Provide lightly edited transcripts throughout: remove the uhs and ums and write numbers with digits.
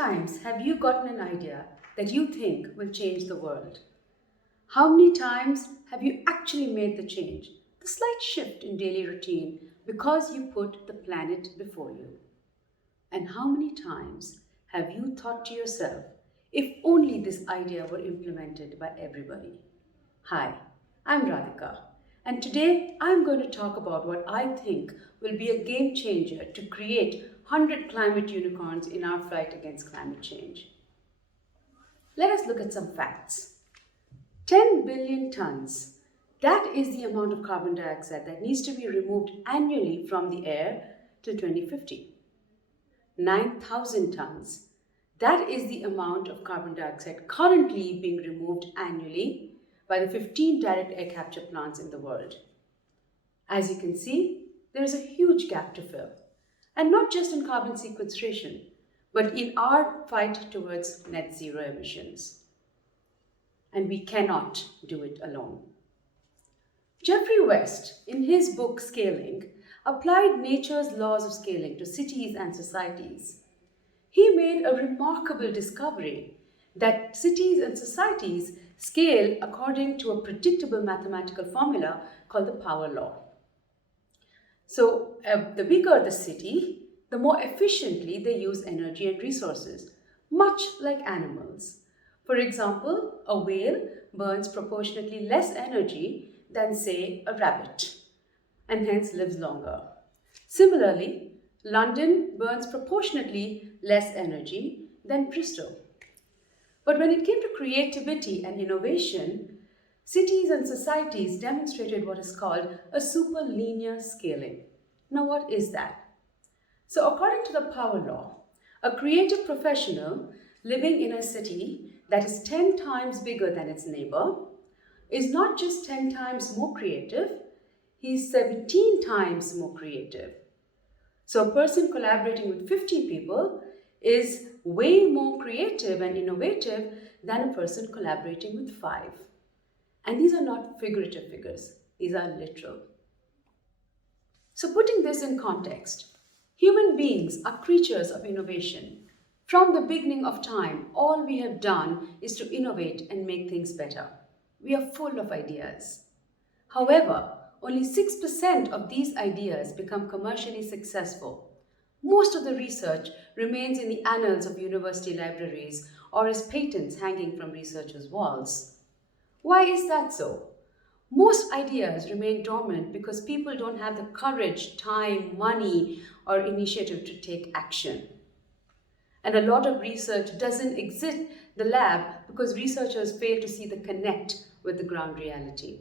times have you gotten an idea that you think will change the world? How many times have you actually made the change, the slight shift in daily routine because you put the planet before you? And how many times have you thought to yourself, if only this idea were implemented by everybody? Hi, I'm Radhica, and today I'm going to talk about what I think will be a game changer to create 100 climate unicorns in our fight against climate change. Let us look at some facts. 10 billion tons. That is the amount of carbon dioxide that needs to be removed annually from the air till 2050. 9,000 tons. That is the amount of carbon dioxide currently being removed annually by the 15 direct air capture plants in the world. As you can see, there is a huge gap to fill. And not just in carbon sequestration, but in our fight towards net zero emissions. And we cannot do it alone. Jeffrey West, in his book Scaling, applied nature's laws of scaling to cities and societies. He made a remarkable discovery that cities and societies scale according to a predictable mathematical formula called the power law. So the bigger the city, the more efficiently they use energy and resources, much like animals. For example, a whale burns proportionately less energy than, say, a rabbit, and hence lives longer. Similarly, London burns proportionately less energy than Bristol. But when it came to creativity and innovation, cities and societies demonstrated what is called a superlinear scaling. Now, what is that? So, according to the power law, a creative professional living in a city that is 10 times bigger than its neighbor is not just 10 times more creative, he's 17 times more creative. So, a person collaborating with 50 people is way more creative and innovative than a person collaborating with 5. And these are not figurative figures, these are literal. So putting this in context, human beings are creatures of innovation. From the beginning of time, all we have done is to innovate and make things better. We are full of ideas. However, only 6% of these ideas become commercially successful. Most of the research remains in the annals of university libraries or as patents hanging from researchers' walls. Why is that so? Most ideas remain dormant because people don't have the courage, time, money, or initiative to take action. And a lot of research doesn't exist in the lab because researchers fail to see the connect with the ground reality.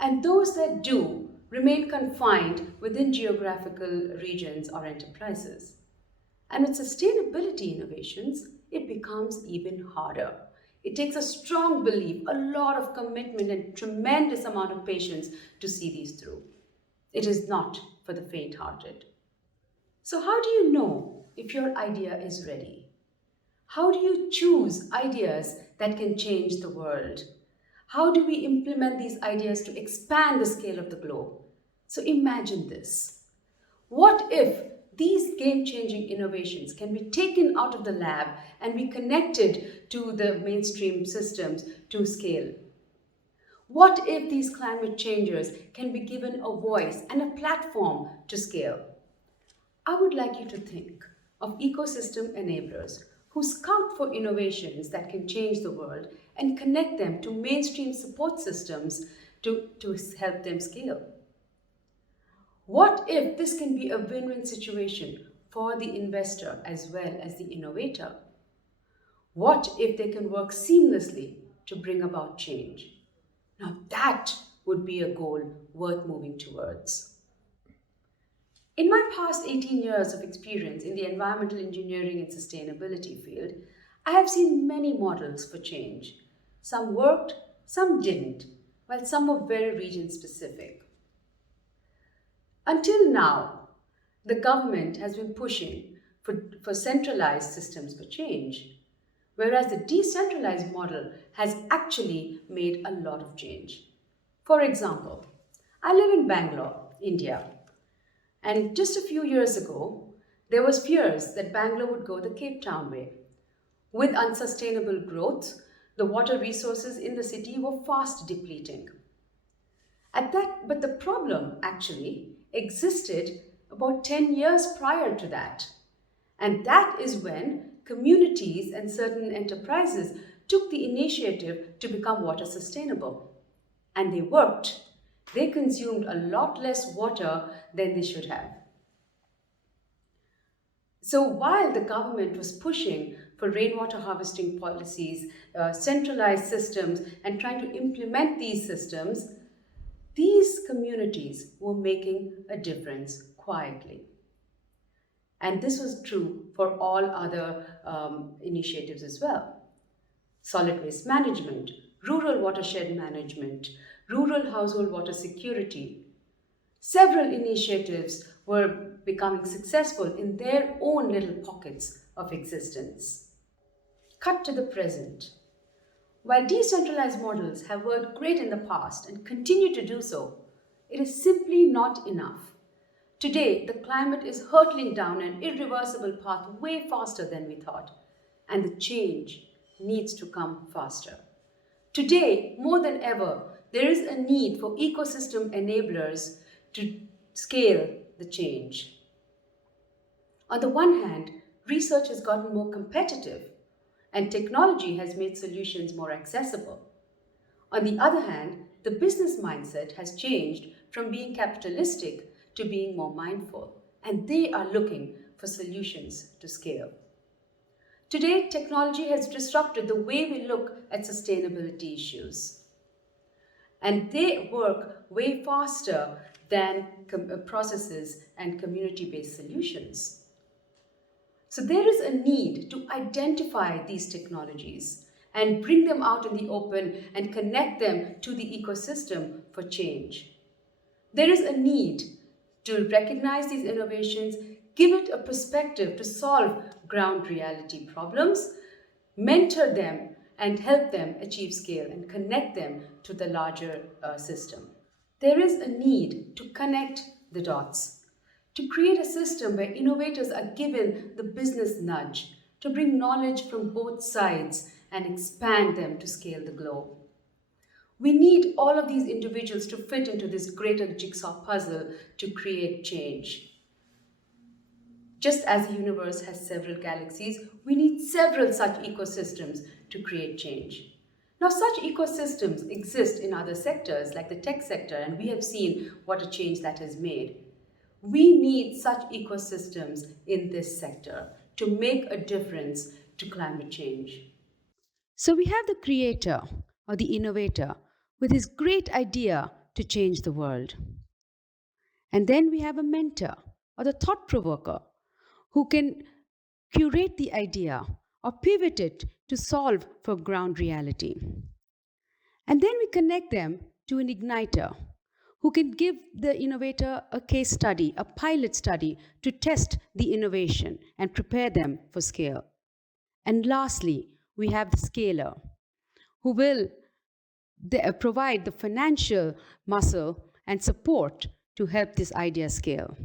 And those that do remain confined within geographical regions or enterprises. And with sustainability innovations, it becomes even harder. It takes a strong belief, a lot of commitment, and tremendous amount of patience to see these through. It is not for the faint-hearted. So how do you know if your idea is ready? How do you choose ideas that can change the world? How do we implement these ideas to expand the scale of the globe? So imagine this. What if these game-changing innovations can be taken out of the lab and be connected to the mainstream systems to scale? What if these climate changers can be given a voice and a platform to scale? I would like you to think of ecosystem enablers who scout for innovations that can change the world and connect them to mainstream support systems to help them scale. What if this can be a win-win situation for the investor as well as the innovator? What if they can work seamlessly to bring about change? Now that would be a goal worth moving towards. In my past 18 years of experience in the environmental engineering and sustainability field, I have seen many models for change. Some worked, some didn't, while some were very region-specific. Until now, the government has been pushing for centralized systems for change, whereas the decentralized model has actually made a lot of change. For example, I live in Bangalore, India, and just a few years ago, there was fears that Bangalore would go the Cape Town way, With unsustainable growth, the water resources in the city were fast depleting. But the problem actually existed about 10 years prior to that. And that is when communities and certain enterprises took the initiative to become water sustainable. And they worked. They consumed a lot less water than they should have. So while the government was pushing for rainwater harvesting policies, centralized systems, and trying to implement these systems, these communities were making a difference quietly. And this was true for all other initiatives as well. Solid waste management, rural watershed management, rural household water security. Several initiatives were becoming successful in their own little pockets of existence. Cut to the present. While decentralized models have worked great in the past and continue to do so, it is simply not enough. Today, the climate is hurtling down an irreversible path way faster than we thought, and the change needs to come faster. Today, more than ever, there is a need for ecosystem enablers to scale the change. On the one hand, research has gotten more competitive and technology has made solutions more accessible. On the other hand, the business mindset has changed from being capitalistic to being more mindful, and they are looking for solutions to scale. Today, technology has disrupted the way we look at sustainability issues, and they work way faster than processes and community-based solutions. So there is a need to identify these technologies and bring them out in the open and connect them to the ecosystem for change. There is a need to recognize these innovations, give it a perspective to solve ground reality problems, mentor them, and help them achieve scale and connect them to the larger system. There is a need to connect the dots, to create a system where innovators are given the business nudge to bring knowledge from both sides and expand them to scale the globe. We need all of these individuals to fit into this greater jigsaw puzzle to create change. Just as the universe has several galaxies, we need several such ecosystems to create change. Now, such ecosystems exist in other sectors like the tech sector, and we have seen what a change that has made. We need such ecosystems in this sector to make a difference to climate change. So we have the creator or the innovator with his great idea to change the world. And then we have a mentor or the thought provoker who can curate the idea or pivot it to solve for ground reality. And then we connect them to an igniter who can give the innovator a case study, a pilot study to test the innovation and prepare them for scale. And lastly, we have the scaler who will provide the financial muscle and support to help this idea scale.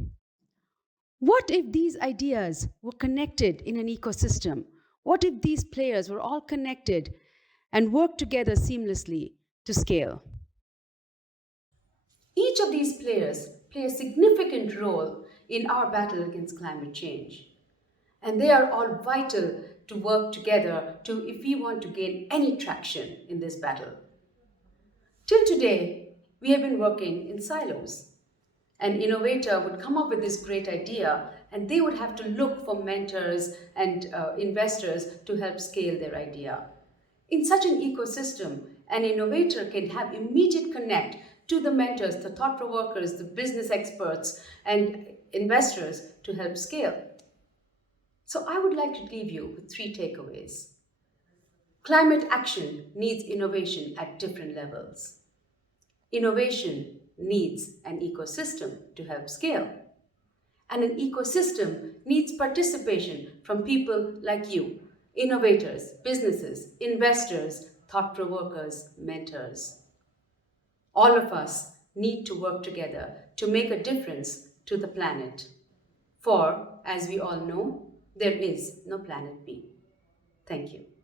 What if these ideas were connected in an ecosystem? What if these players were all connected and worked together seamlessly to scale? Each of these players play a significant role in our battle against climate change. And they are all vital to work together if we want to gain any traction in this battle. Till today, we have been working in silos. An innovator would come up with this great idea and they would have to look for mentors and investors to help scale their idea. In such an ecosystem, an innovator can have immediate connect to the mentors, the thought provokers, the business experts, and investors to help scale. So I would like to leave you with 3 takeaways. Climate action needs innovation at different levels. Innovation needs an ecosystem to help scale. And an ecosystem needs participation from people like you, innovators, businesses, investors, thought provokers, mentors. All of us need to work together to make a difference to the planet. For, as we all know, there is no planet B. Thank you.